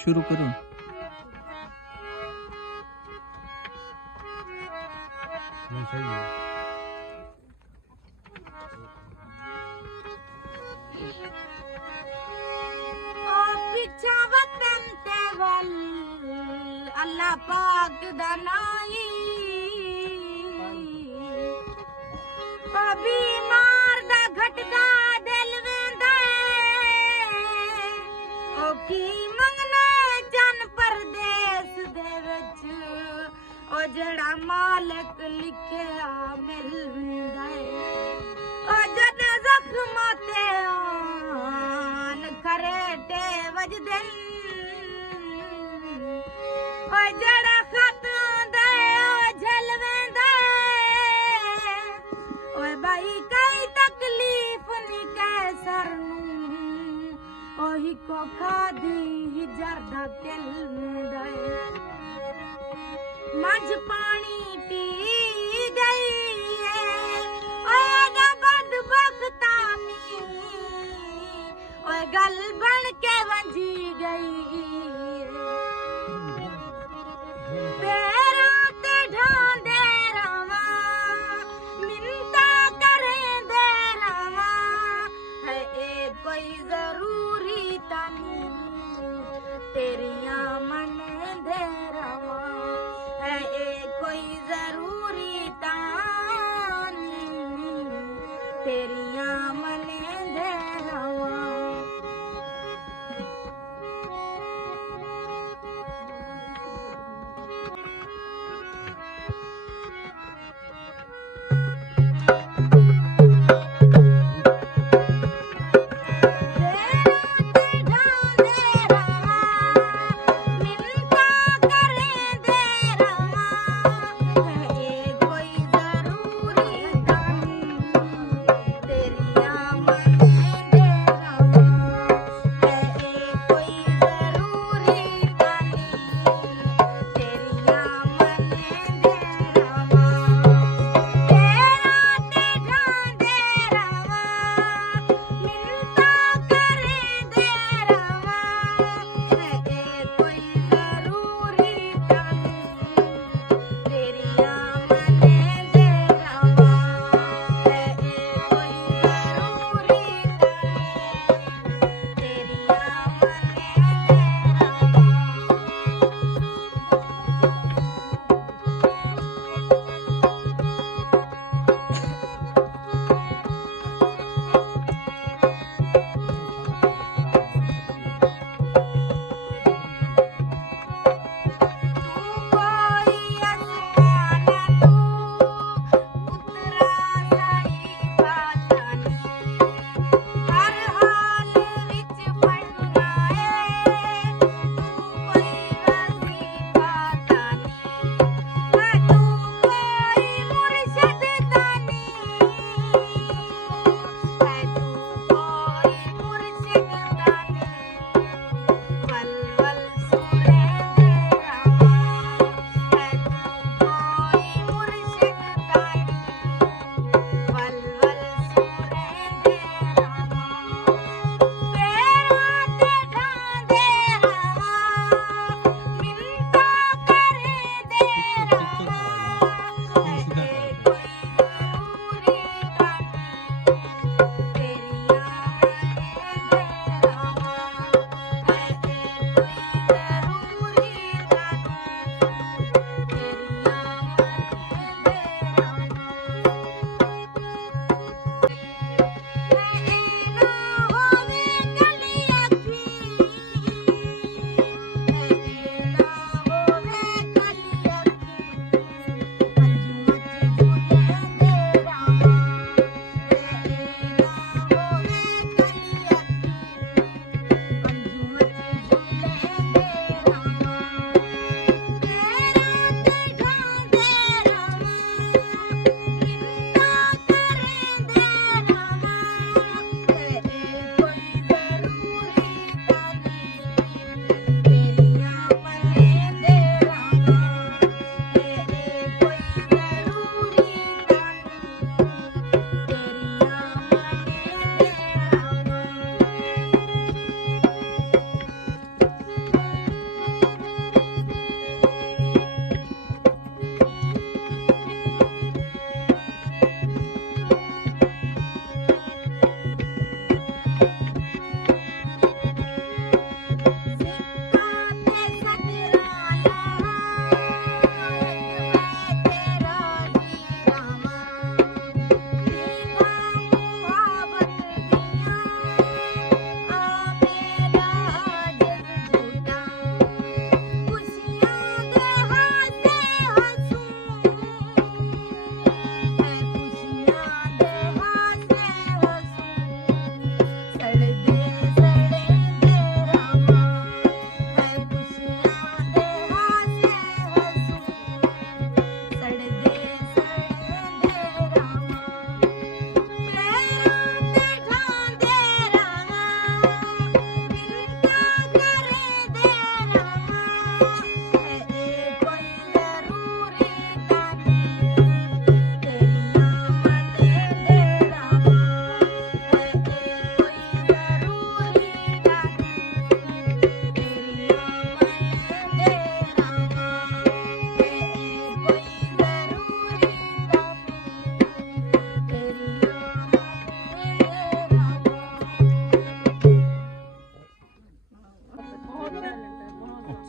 शुरू करो। सही है। पिछा वतन ते वल अल्लाह पाक दा नाई बीमार दा घटदा दिल वेंदा ओ की मंगना जन परदेस दे विच ओ जड़ा मालिक लिखिया मिल वेंदा ओ जद जख्मा ते आन खरेटे वजदन ओ जड़ा खत दे झल वेंदा ओए भाई कई तकलीफ नी कैसर नू ओही को खादी जरदा दिल वेंदा मझ पानी पी गई है ओए ना बदबख्तानी ओए गल बन के वंजी गई पैरों ते ढांदे रवा मिन्नता करेंदे रवा है ए कोई जरूरी तनी तेरियां मनेंदे रवा है ए कोई जरूरी तानी तेरियां मनेंदे रवा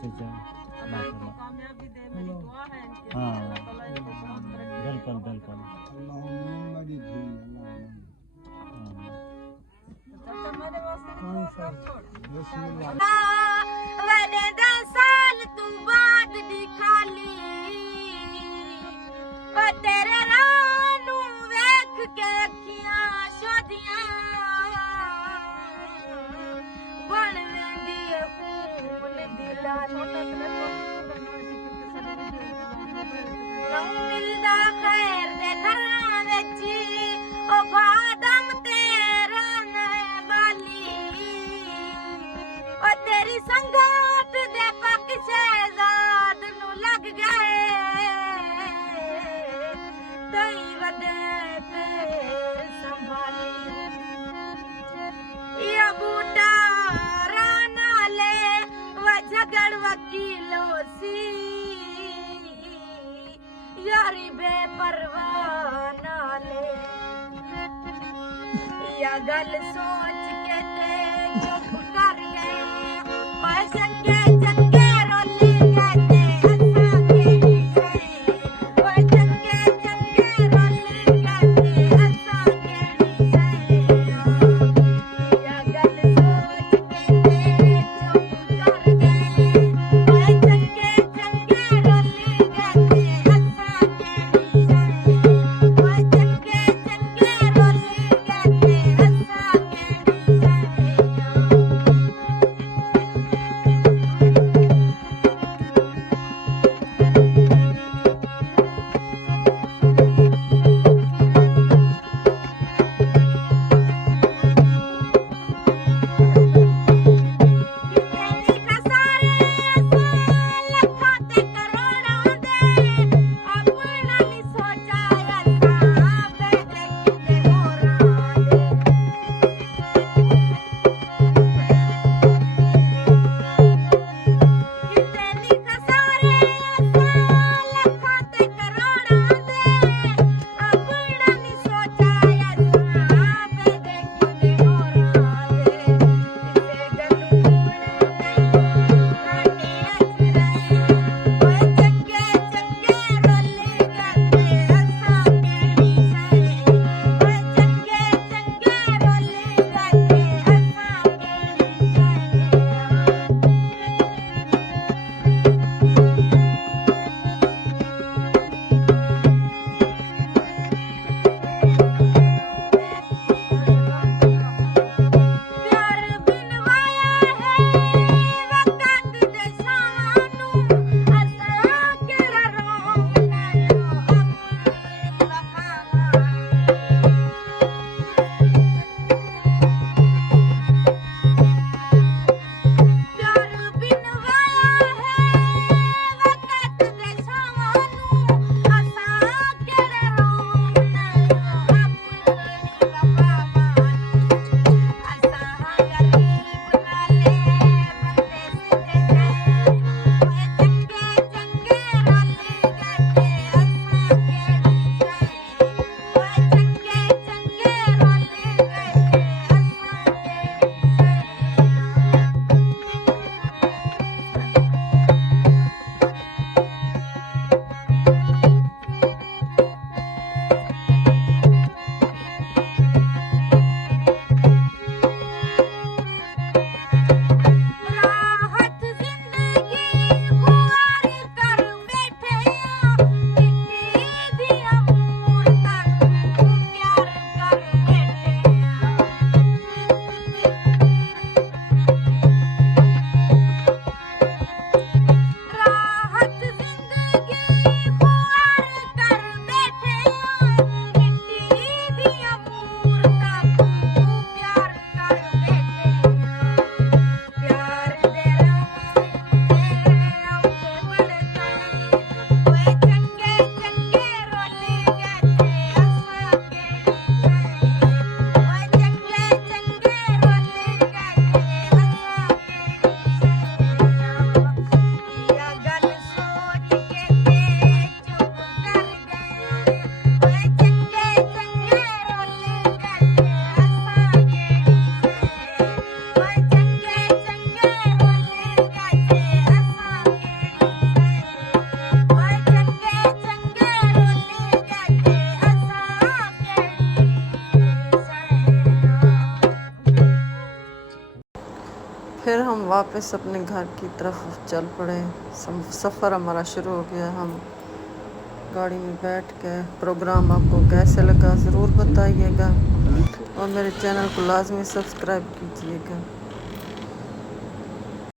अच्छा माशाल्लाह। कामयाबी दे, मेरी दुआ है इनके हाँ। अल्लाह ताला इनको बहुत तरक्की दे। बिल्कुल बिल्कुल। चाचा मेरे वास्ते भी दुआ कर छोड़। वने दा साल तू बाद दी खाली ओ तेरे रानू वेख के अखियां शोदियां बन वेंदी ए खून दी लाली नौ मिलदा खैर दे घरां विच ओ बादम तेरा नै वाली ओ तेरी संगात दे पक शहजाद नु लग गए तई वदे पैर संभाली या बूटा राना ले व झगड़ वकीलो सी यारी बेपरवाह नाले या गल सोच के ते चुप कर गए ओए चंगे चंगे रोली कहते असां केड़ी सही ओए चंगे चंगे रोली कहते असां केड़ी सही या गल सोच के ते चुप कर गए ओए चंगे चंगे रोली कहते असां केड़ी सही ओए चंगे चंगे रोली कहते असां केड़ी सही वापस अपने घर की तरफ चल पड़े। सफ़र हमारा शुरू हो गया। हम गाड़ी में बैठ के प्रोग्राम आपको कैसे लगा ज़रूर बताइएगा और मेरे चैनल को लाजमी सब्सक्राइब कीजिएगा।